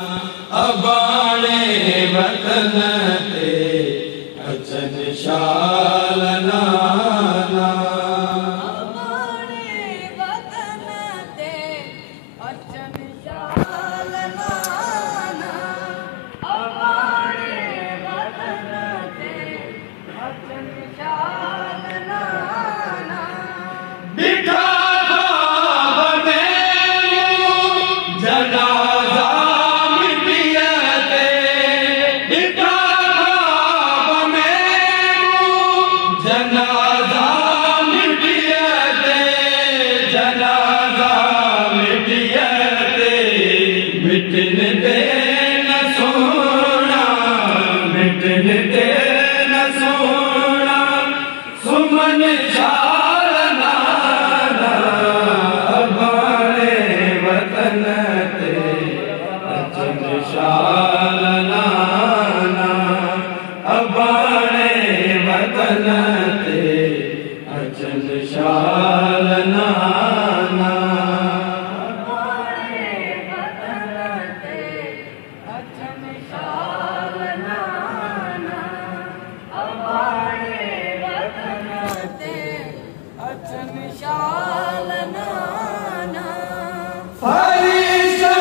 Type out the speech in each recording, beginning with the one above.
अबाणे वतन ते अचन शाल नाना। अबाणे वतन ते अचन शाल नाना। अबाणे वतन ते अचन शाल नाना। बिठा ख्वाब में जनाजा मिटिया ते। बिठा ख्वाब में जनाजा मिटिया ते। जनाजा मिटिया ते। मिटन दे न सोना, मिटन दे न सोना। सुमन शाल नाना। अबाणे वतन ते अचन शाल नाना। अबाणे वतन ते अचन शाल नाना। अबाणे वतन ते अचन शाल नाना। अबाणे वतन ते अचन शाल नाना। फरिश्ते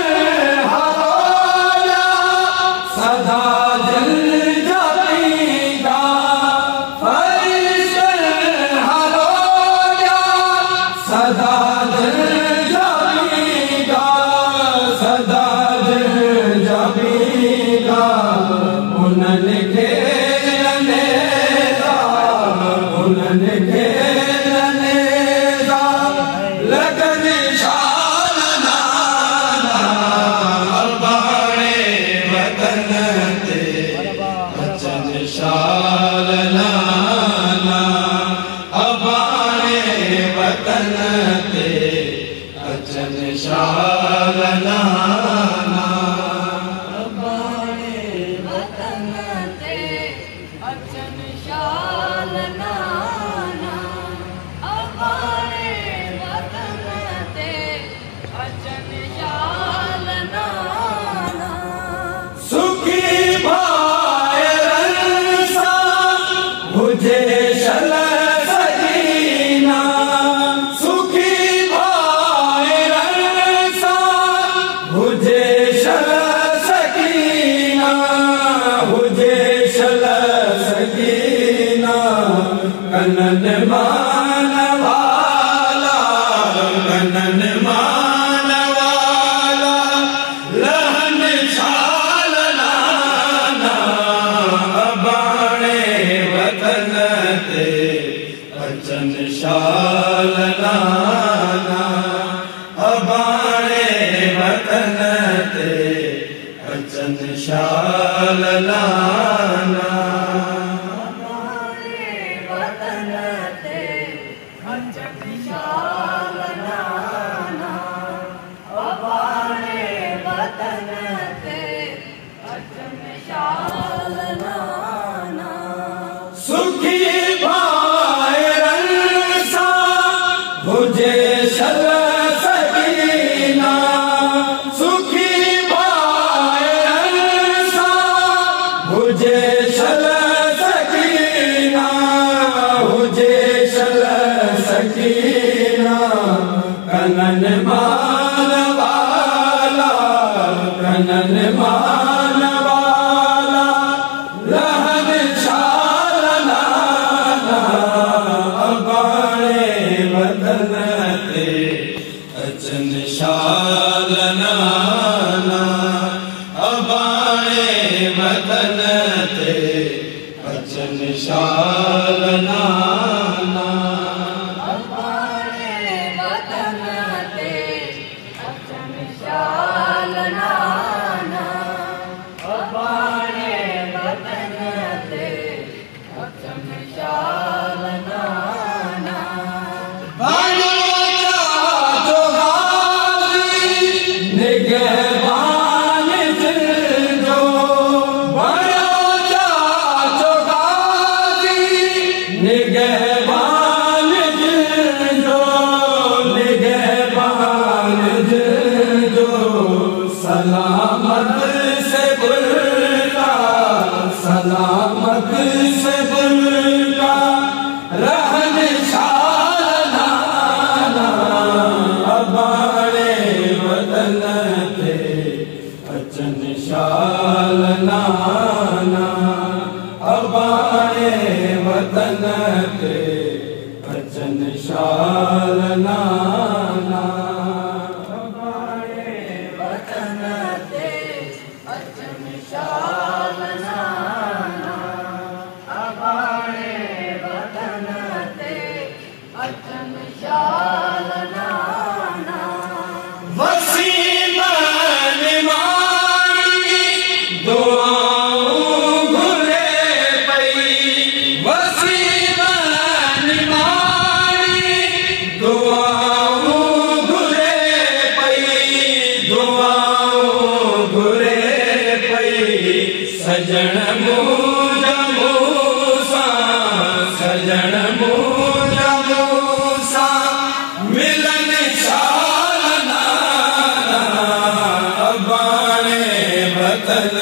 हरोया सदा दिल जपीदा। फरिश्ते हरोया सदा दिल जपीदा। सदा दिल जपीदा। उन्हनि खे नेदा, उन्हनि खे नेदा। लगन शाल नाना। अबाणे वतन ते अचन शाल नाना। अबाणे वतन ते अचन शाल नाना। अबाणे वतन ते अचन शाल नाना। अबाणे वतन ते अचन शाल नाना। सुखी भाइरनि सां हुजे शल सकीना। सुखी भाइरनि सां हुजे शल सकीना। हुजे शल सकीना। कनन मान वाला, कनन मान वाला। लहन शाल नाना। अबाणे वतन ते अचन शाल नाना। अबाणे वतन ते अचन शाल नाना। अबाणे वतन ते अचन शाल नाना। अबाणे वतन ते अचन शाल नाना। सुखी भाइरनि सां हुजे शल सकीना। सुखी भाइरनि सां हुजे शल सकीना। हुजे शल सकीना। कनन मान वाला, कनन मान वाला। लहन शाल नाना। अबाणे वतन ते अचन शाल नाना। अबाणे वतन ते अचन शाल नाना। अबाणे वतन ते अचन शाल नाना। शाल नाना अबाए वतन ते अचन शाल नाना अबाए वतन ते अचन शाल नाना अबाए वतन ते अचन शाल नाना वसीम निमाणी दुआऊं घुरे पई वसीम निमाणी दुआऊं घुरे पई सजण मुंहिंजा मूंसां सजण मुंहिंजा मूंसां मिलन शाल नाना अबाए वतन